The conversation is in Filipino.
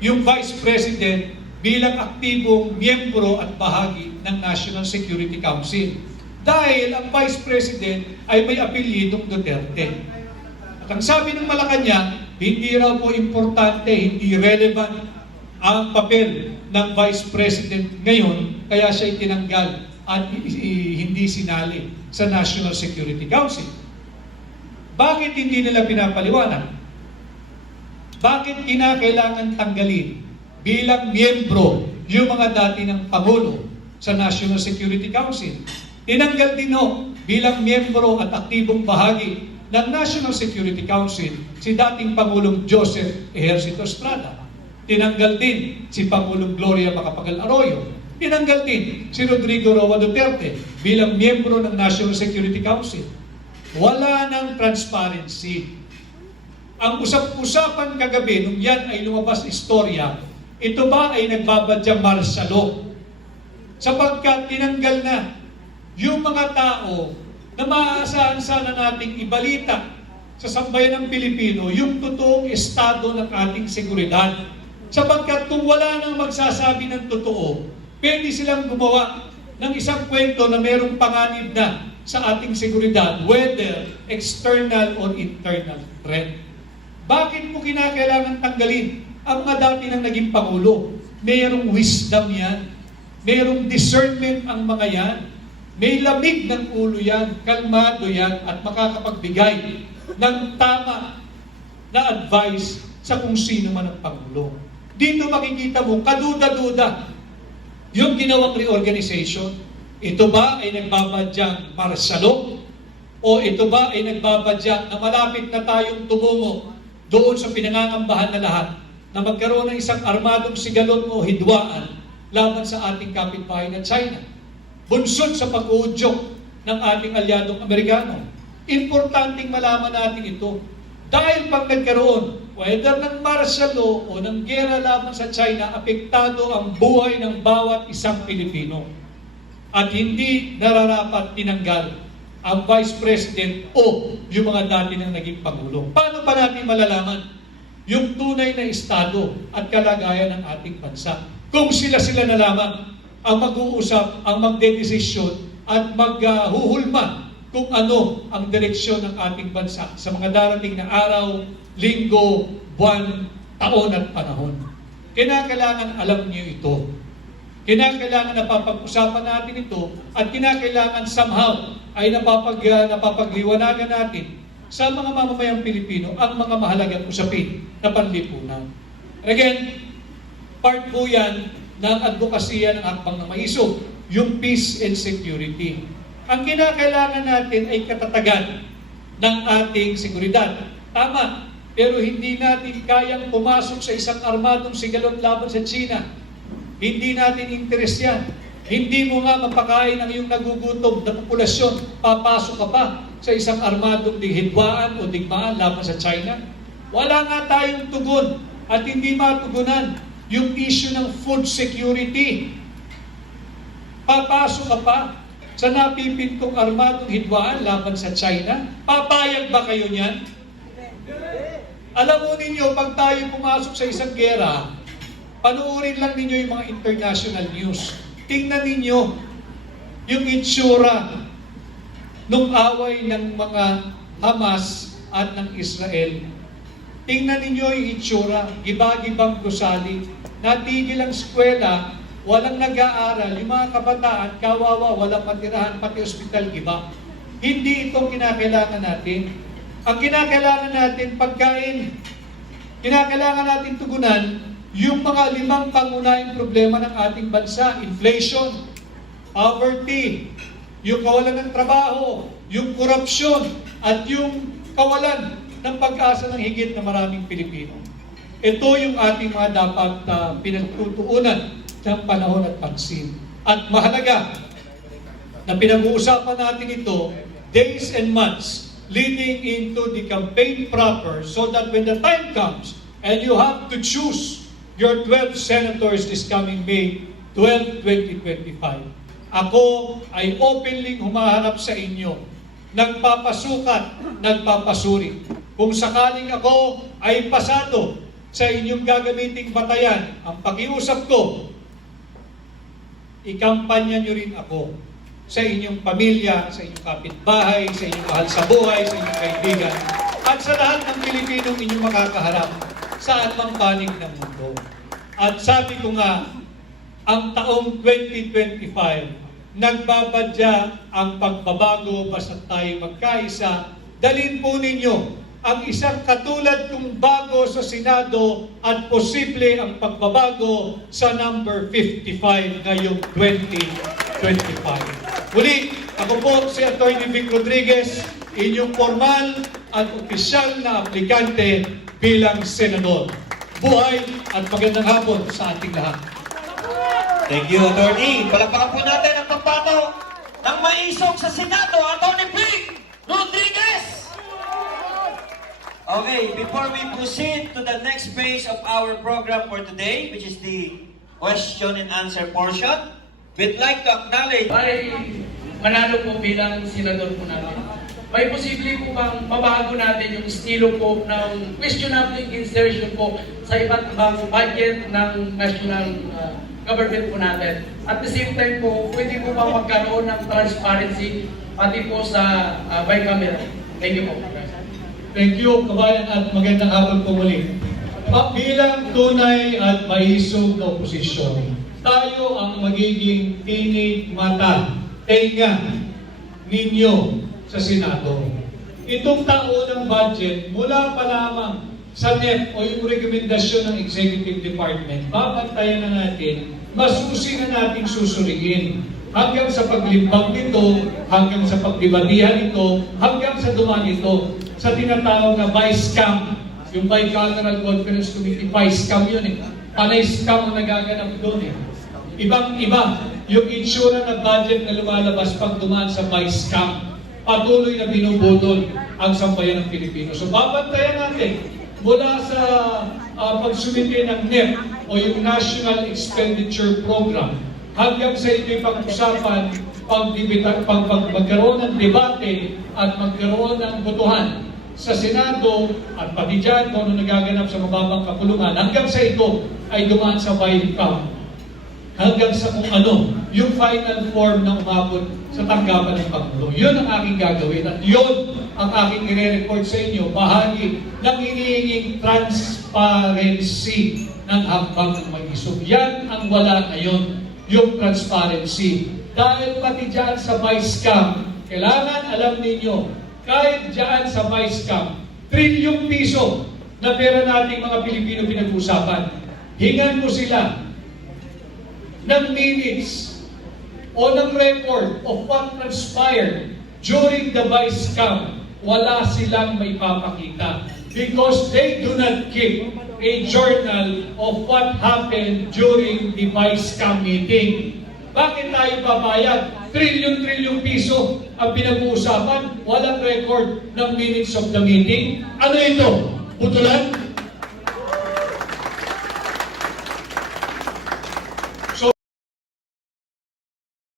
yung Vice President bilang aktibong miyembro at bahagi ng National Security Council. Dahil ang Vice President ay may apelyidong Duterte. At ang sabi ng Malacanang, hindi raw po importante, hindi relevant ang papel ng Vice President ngayon, kaya siya itinanggal at hindi sinali sa National Security Council. Bakit hindi nila pinapaliwanag? Bakit kinakailangan tanggalin bilang miyembro yung mga dati ng Pangulo sa National Security Council? Tinanggal din bilang miyembro at aktibong bahagi ng National Security Council si dating Pangulong Joseph Ejercito Estrada. Tinanggal din si Pangulong Gloria Macapagal Arroyo. Tinanggal din si Rodrigo Roa Duterte bilang miyembro ng National Security Council. Wala ng transparency. Ang usap-usapan kagabi nung yan ay lumabas na istorya, ito ba ay nagbabadya martial sapagkat tinanggal na yung mga tao na maaasahan sana nating ibalita sa sambayan ng Pilipino yung totoong estado ng ating seguridad. Sapagkat kung wala nang magsasabi ng totoo, pwede silang gumawa ng isang kwento na merong panganib na sa ating seguridad, whether external or internal threat. Bakit mo kinakailangan tanggalin ang mga dati ng naging Pangulo? Mayroong wisdom yan. Mayroong discernment ang mga yan. May lamig ng ulo yan, kalmado yan, at makakapagbigay ng tama na advice sa kung sino man ang Pangulo. Dito makikita mo, kaduda-duda yung ginawang reorganization. Ito ba ay nagbabadyang marsalok? O ito ba ay nagbabadyang na malapit na tayong tumungo doon sa pinangangambahan na lahat na magkaroon ng isang armadong sigalot o hidwaan laban sa ating kapitbahay na China? Bunsod sa pag-uudyok ng ating alyadong Amerikano. Importanteng malaman natin ito. Dahil pag nagkaroon, whether ng martial law o ng gera laban sa China, apektado ang buhay ng bawat isang Pilipino. At hindi nararapat tinanggal ang Vice President o yung mga dati ng naging Pangulo. Paano pa natin malalaman yung tunay na estado at kalagayan ng ating bansa? Kung sila-sila na lamang ang mag-uusap, ang magdedesisyon at maghuhulma kung ano ang direksyon ng ating bansa sa mga darating na araw, linggo, buwan, taon at panahon. Kinakailangan alam niyo ito. Kinakailangan napapag-usapan natin ito at kinakailangan somehow ay napapagliwanagan natin sa mga mamamayang Pilipino ang mga mahalagang usapin na panlipunan. Again, part po yan ng advokasya ng Hakbang na Maisog, yung peace and security. Ang kinakailangan natin ay katatagan ng ating seguridad. Tama, pero hindi natin kayang pumasok sa isang armadong sigalot laban sa China. Hindi natin interes yan. Hindi mo nga mapakain ang iyong nagugutom na populasyon, papasok ka pa sa isang armadong hidwaan o digmaan laban sa China. Wala nga tayong tugon at hindi matugunan yung issue ng food security. Papasok ka pa sa napipintong armadong hidwaan laban sa China. Papayag ba kayo niyan? Alam mo ninyo, pag tayo pumasok sa isang gera, panuorin lang ninyo yung mga international news. Tingnan ninyo yung itsura nung away ng mga Hamas at ng Israel. Tingnan ninyo yung itsura, giba-gibang gusali, natigil ang eskwela, walang nag-aaral, yung mga kabataan, kawawa, walang matirahan, pati ospital, giba. Hindi itong kinakailangan natin. Ang kinakailangan natin, pagkain. Kinakailangan natin tugunan yung mga 5 pangunahing problema ng ating bansa: inflation, poverty, yung kawalan ng trabaho, yung korupsyon, at yung kawalan ng pag-asa ng higit na maraming Pilipino. Ito yung ating mga dapat pinagtutuunan ng panahon at pansin. At mahalaga na pinag-uusapan natin ito days and months leading into the campaign proper, so that when the time comes and you have to choose your 12 senators this coming May 12, 2025. Ako ay openly humaharap sa inyo, nagpapasukat, nagpapasuri. Kung sakaling ako ay pasado sa inyong gagamiting batayan, ang pakiusap ko, ikampanya nyo rin ako sa inyong pamilya, sa inyong kapitbahay, sa inyong mahal sa buhay, sa inyong kaibigan, at sa lahat ng Pilipinong inyong makakaharap sa anumang panig ng mundo. At sabi ko nga, ang taong 2025, nagbabadya ang pagbabago basta tayo magkaisa. Dalhin po ninyo ang isang katulad kong bago sa Senado at posible ang pagbabago sa number 55 ngayong 2025. Muli, ako po si Atty. Vic Rodriguez, inyong formal at opisyal na aplikante bilang senador. Buhay at magandang hapon sa ating lahat. Thank you, Atty. Palakpakan po natin ang pagpato ng maisog sa Senado, Atty. Vic Rodriguez! Okay, before we proceed to the next phase of our program for today, which is the question and answer portion, we'd like to acknowledge... Ay manalo po bilang senador po natin. May posible po bang mabago natin yung estilo po ng questionable insertion po sa iba't ibang budget ng national government po natin. At the same time po, pwede po bang magkaroon ng transparency pati po sa bicameral. Thank you po. Thank you, kabayan, at magandang hapon po muli. Bilang tunay at maisog na oposisyon, tayo ang magiging tinig, mata, tenga ninyo sa Senado. Itong taunang budget, mula pa lamang sa NEP o yung rekomendasyon ng Executive Department, babantayan na natin, masusi na nating susuriin hanggang sa paglimbag nito, hanggang sa pagdibadihan nito, hanggang sa dumaan ito sa tinatawag na Vice-Cam, yung Bicameral Conference Committee, Vice-Cam yun eh. Panay-scam ang nagaganap doon eh. Ibang-iba yung itsura ng budget na lumalabas pag dumaan sa Vice-Cam. Patuloy na binubudol ang sambayan ng Pilipino. So babantayan natin mula sa pagsumite ng NEP o yung National Expenditure Program hanggang sa ito'y pag-usapan, magkaroon ng debate at magkaroon ng botohan sa Senado at pati dyan kung ano nagaganap sa mababang kapulungan hanggang sa ito ay dumaan sa Vice-Cam hanggang sa kung ano yung final form ng umabot sa tanggapan ng Pangulo. Yun ang aking gagawin at yun ang aking i-report sa inyo, bahagi ng hinihinging transparency ng hambang ng mag-isog. Yan ang wala ngayon, yung transparency. Dahil pati dyan sa Vice-Cam, kailangan alam ninyo, kahit dyan sa Vice-Cam, trilyong piso na pera nating mga Pilipino pinag-usapan. Hingan mo sila ng minutes o ng record of what transpired during the Vice-Cam. Wala silang may papakita because they do not keep a journal of what happened during the Vice-Cam meeting. Bakit tayo papayag? Trilyon-trilyong piso ang pinag-uusapan, walang record ng minutes of the meeting. Ano ito? Putulan?